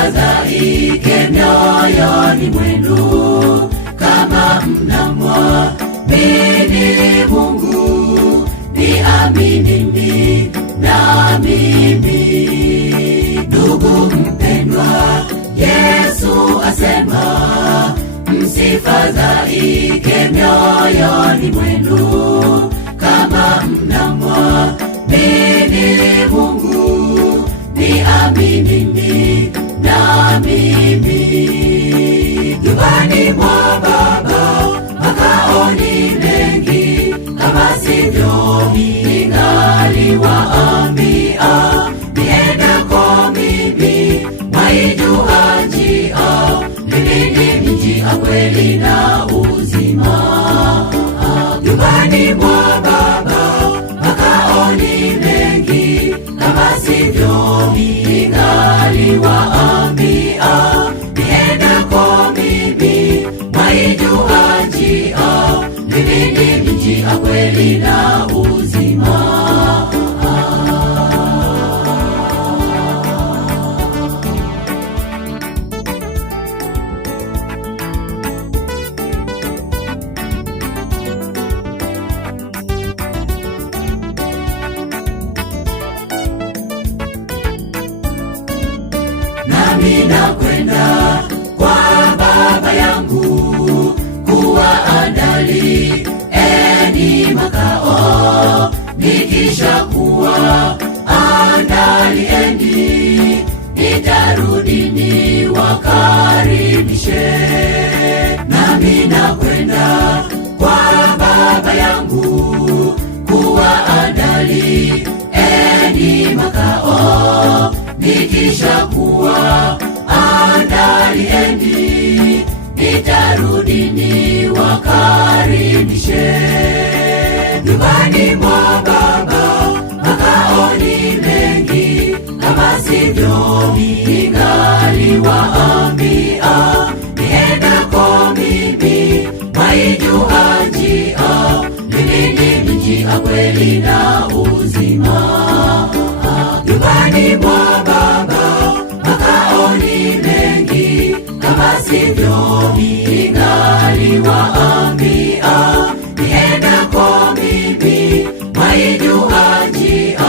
msifadhaike mioyoni mwenu, kama mnamwamini Mungu, niaminini na mimi. Ndugu mpendwa, Yesu asema, msifadhaike mioyoni mwenu, kama mnamwamini Mungu, niaminini na mimi. Nyumbani mwa Baba makao ni mengi, kama sivyo ningaliwaambia. Niendako mimi mwaijua njia, mimi ndimi njia, kweli na uzima. Nyumbani mwa Baba makao ni mengi, kama sivyo ningaliwaambia. Niendako mimi mwaijua njia, mimi ndimi njia, kweli na uzima. Nami nakwenda kwa Baba yangu kuwaandalieni makao. Nikishakuwa andalieni, nitarudi niwakaribishe. Nami nakwenda kwa Baba yangu kuwaandalieni makao. Nikishakuwa andalieni, nitarudi niwakaribishe. Nyumbani mwa Baba makao ni mengi, kama sivyo ningaliwaambia. Niendako mimi mwaijua njia, mimi ndimi njia, kweli na uzima. Nyumbani mwa Baba makao ni mengi, kama sivyo ningaliwaambia. Niendako mimi mwaijua njia,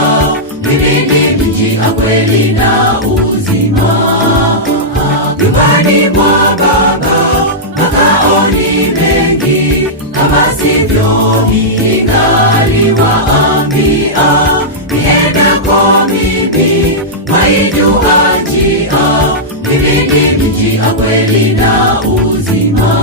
mimi ndimi njia, kweli na uzima. Nyumbani mwa Baba makao ni mengi, kama sivyo ningaliwaambia. Niendako mimi mwaijua njia, mimi ndimi njia, kweli na uzima.